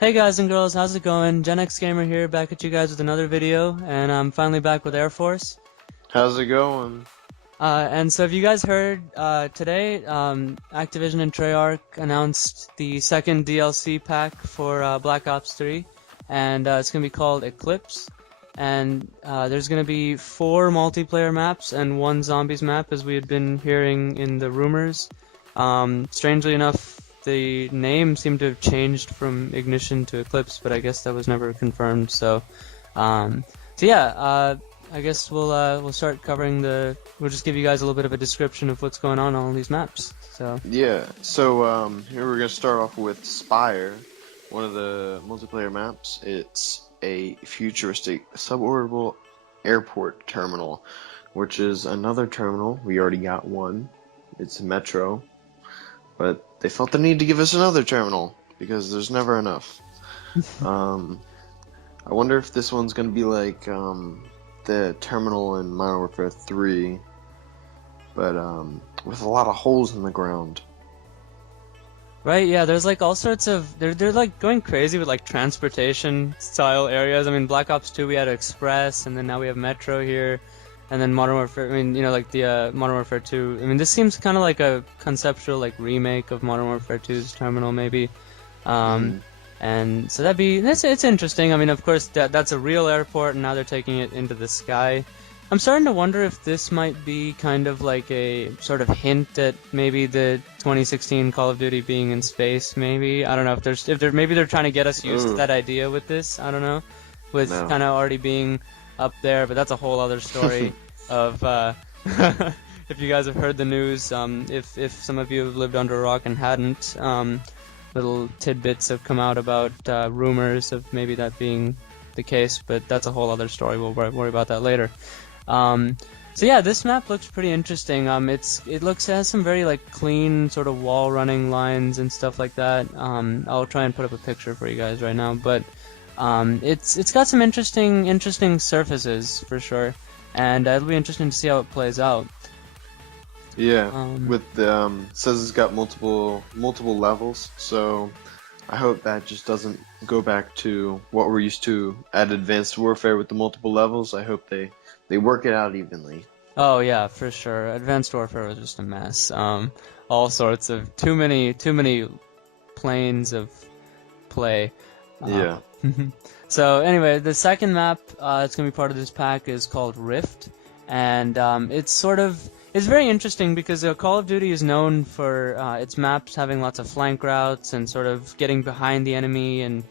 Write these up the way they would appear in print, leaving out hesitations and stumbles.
Hey guys and girls, how's it going? Gen X Gamer here, back at you guys with another video, and I'm finally back with Air Force. How's it going? And so if you guys heard, today, Activision and Treyarch announced the second DLC pack for Black Ops 3, and it's going to be called Eclipse, and there's going to be 4 multiplayer maps and 1 zombies map, as we had been hearing in the rumors. Strangely enough, the name seemed to have changed from Ignition to Eclipse, but I guess that was never confirmed. So yeah, I guess we'll start covering the. We'll just give you guys a little bit of a description of what's going on all these maps. So Yeah, so here we're gonna start off with Spire, one of the multiplayer maps. It's a futuristic suborbital airport terminal, which is another terminal. We already got one. It's a metro, but they felt the need to give us another terminal because there's never enough. Um, I wonder if this one's gonna be like the terminal in Modern Warfare 3, but with a lot of holes in the ground. right, yeah, there's like all sorts of they're like going crazy with like transportation style areas. I mean, Black Ops 2 we had Express, and then now we have Metro here. And then Modern Warfare, I mean, like the Modern Warfare 2. I mean, this seems kind of like a conceptual like remake of Modern Warfare 2's terminal, maybe. Um, and so it's interesting. I mean, of course, that's a real airport, and now they're taking it into the sky. I'm starting to wonder if this might be kind of like a sort of hint at maybe the 2016 Call of Duty being in space. Maybe I don't know if maybe they're trying to get us used to that idea with this. I don't know, with No. kind of already being up there, but that's a whole other story of if you guys have heard the news, if some of you have lived under a rock and hadn't, little tidbits have come out about rumors of maybe that being the case, but that's a whole other story. We'll worry about that later. So yeah, this map looks pretty interesting. It has some very like clean sort of wall running lines and stuff like that. I'll try and put up a picture for you guys right now, but it's got some interesting surfaces for sure, and it'll be interesting to see how it plays out. Yeah, with the says it's got multiple levels, so I hope that just doesn't go back to what we're used to at Advanced Warfare with the multiple levels. I hope they work it out evenly. Oh yeah, for sure. Advanced Warfare was just a mess. All sorts of too many planes of play. Yeah. So anyway, the second map that's gonna be part of this pack is called Rift, and it's very interesting because Call of Duty is known for its maps having lots of flank routes and sort of getting behind the enemy and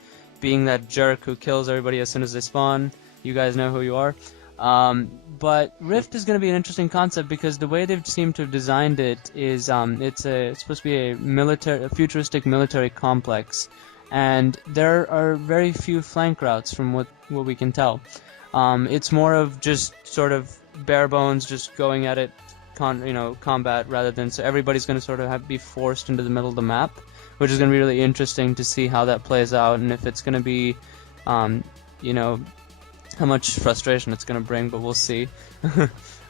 being that jerk who kills everybody as soon as they spawn. You guys know who you are. But Rift is going to be an interesting concept because the way they've seemed to have designed it is it's supposed to be a futuristic military complex, and there are very few flank routes from what we can tell. It's more of just sort of bare bones, just going at it, combat, rather than so everybody's going to sort of be forced into the middle of the map, which is going to be really interesting to see how that plays out and if it's going to be, how much frustration it's going to bring, but we'll see.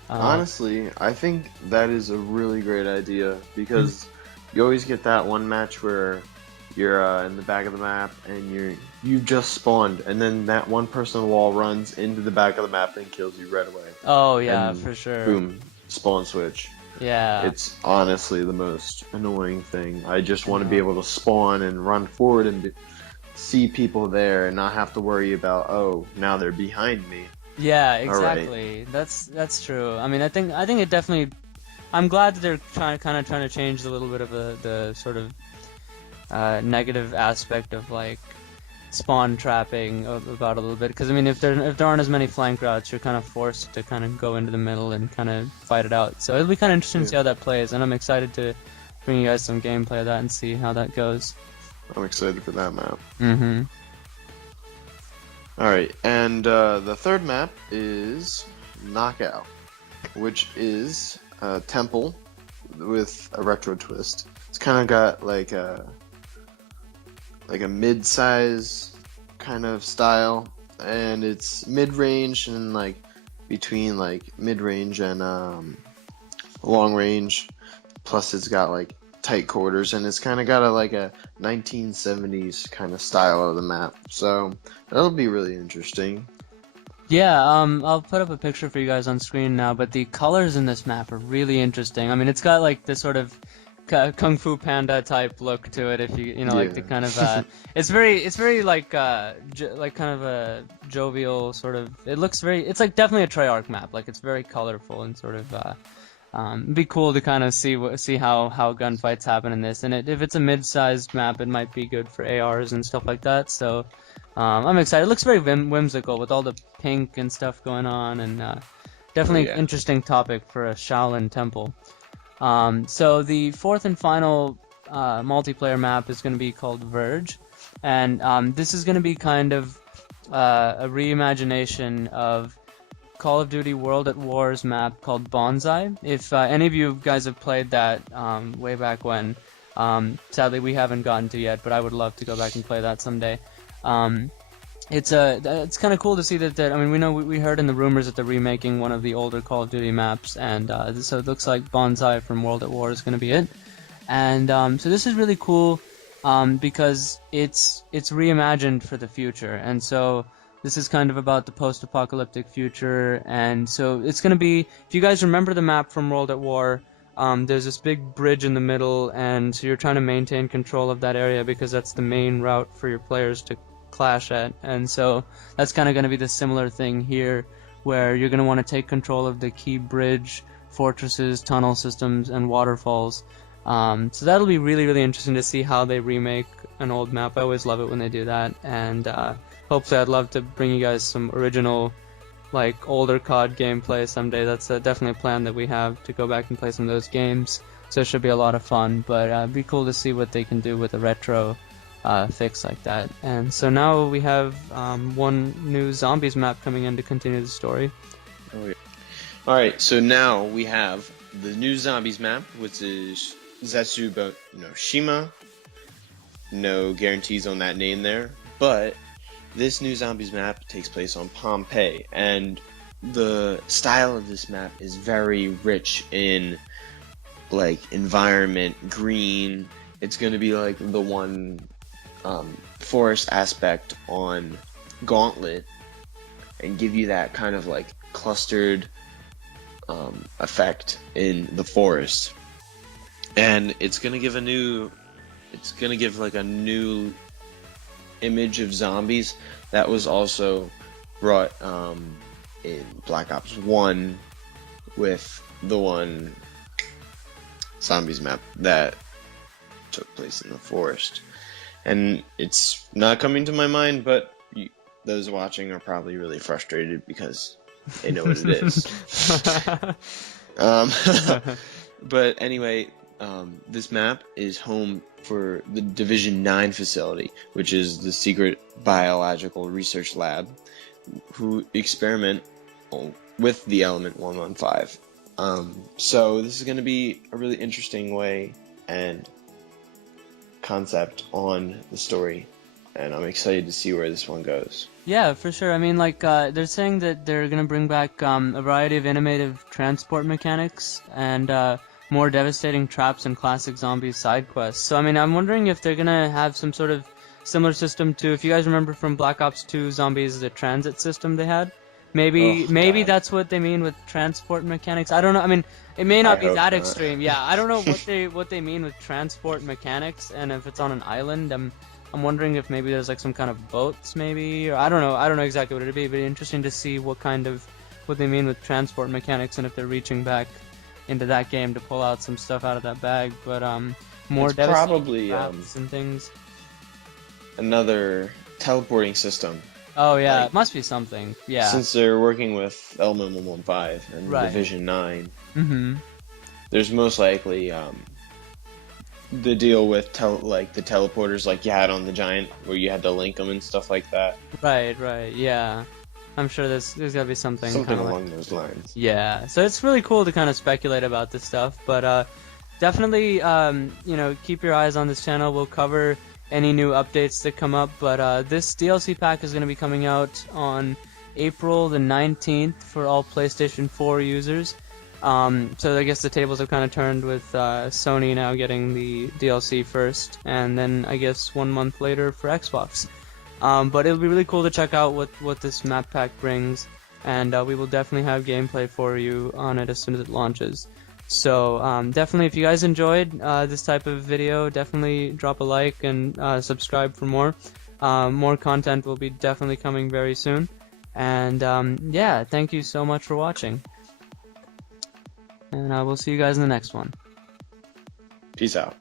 Honestly, I think that is a really great idea because you always get that one match where you're in the back of the map and you just spawned, and then that one person on the wall runs into the back of the map and kills you right away. Oh yeah, And for sure. boom, spawn switch. Yeah. It's honestly the most annoying thing. I just want to be able to spawn and run forward and see people there and not have to worry about, oh, now they're behind me. Yeah, All right. exactly. That's true. I mean, I think it definitely. I'm glad that they're trying to change a little bit of the sort of negative aspect of like spawn trapping about a little bit, because I mean, if there aren't as many flank routes, you're kind of forced to kind of go into the middle and kind of fight it out. So it'll be kind of interesting to see how that plays, and I'm excited to bring you guys some gameplay of that and see how that goes. I'm excited for that map. Mm-hmm. Alright, and the third map is Knockout, which is a temple with a retro twist. It's kind of got like a mid-size kind of style, and it's mid-range and like between like mid-range and long range. Plus, it's got like tight quarters, and it's kind of got a 1970s kind of style of the map. So that'll be really interesting. Yeah, I'll put up a picture for you guys on screen now, but the colors in this map are really interesting. I mean, it's got like this sort of Kung Fu Panda type look to it, if you know, like the kind of it's very like like kind of a jovial sort of. It looks very. It's like definitely a Treyarch map. Like it's very colorful and sort of. It'd be cool to kind of see how gunfights happen in this, and if it's a mid-sized map, it might be good for ARs and stuff like that. So I'm excited. It looks very whimsical with all the pink and stuff going on, and definitely an interesting topic for a Shaolin temple. So the fourth and final multiplayer map is going to be called Verge, and this is going to be kind of a reimagination of Call of Duty World at War's map called Bonsai. If any of you guys have played that way back when, sadly we haven't gotten to yet, but I would love to go back and play that someday. It's kind of cool to see that I mean, we heard in the rumors that they're remaking one of the older Call of Duty maps, and so it looks like Bonsai from World at War is going to be it. And so this is really cool because it's reimagined for the future, and so this is kind of about the post-apocalyptic future, and so it's going to be, if you guys remember the map from World at War, there's this big bridge in the middle, and so you're trying to maintain control of that area because that's the main route for your players to clash at, and so that's kind of going to be the similar thing here, where you're going to want to take control of the key bridge, fortresses, tunnel systems, and waterfalls. So that'll be really, really interesting to see how they remake an old map. I always love it when they do that, and hopefully I'd love to bring you guys some original, like, older COD gameplay someday. That's definitely a plan that we have, to go back and play some of those games. So it should be a lot of fun, but it'd be cool to see what they can do with a retro fix like that. And so now we have one new zombies map coming in to continue the story. Oh, yeah. Alright, so now we have the new zombies map, which is Zetsubo no Shima. No guarantees on that name there, but this new zombies map takes place on Pompeii, and the style of this map is very rich in, like, environment, green. It's going to be like the one forest aspect on Gauntlet, and give you that kind of like clustered effect in the forest. And it's going to give like a new image of zombies that was also brought in Black Ops 1 with the one zombies map that took place in the forest. And it's not coming to my mind, but those watching are probably really frustrated because they know what it is. But anyway, this map is home for the Division 9 facility, which is the secret biological research lab, who experiment with the element 115. So this is going to be a really interesting way and concept on the story, and I'm excited to see where this one goes. Yeah, for sure. I mean, like, they're saying that they're going to bring back a variety of innovative transport mechanics and more devastating traps and classic zombie side quests. So, I mean, I'm wondering if they're going to have some sort of similar system to, if you guys remember from Black Ops 2 Zombies, the transit system they had. Maybe that's what they mean with transport mechanics. I don't know. I mean, it may not be that extreme. Yeah, I don't know what they mean with transport mechanics, and if it's on an island, I'm wondering if maybe there's like some kind of boats, maybe, or I don't know exactly what it'd be, but interesting to see what they mean with transport mechanics, and if they're reaching back into that game to pull out some stuff out of that bag. But more probably traps and things. Another teleporting system. Oh yeah, it must be something. Yeah. Since they're working with Element 115 and Division 9, there's most likely the deal with the teleporters like you had on the Giant, where you had to link them and stuff like that. Right, yeah. I'm sure there's gotta be something along those lines. Yeah, so it's really cool to kind of speculate about this stuff, but definitely keep your eyes on this channel. We'll cover any new updates that come up, but this DLC pack is going to be coming out on April the 19th for all PlayStation 4 users, So I guess the tables have kind of turned with Sony now getting the DLC first, and then I guess 1 month later for Xbox. But it'll be really cool to check out what this map pack brings, and we will definitely have gameplay for you on it as soon as it launches. So definitely, if you guys enjoyed this type of video, definitely drop a like and subscribe for more. More content will be definitely coming very soon. And yeah, thank you so much for watching. And I will see you guys in the next one. Peace out.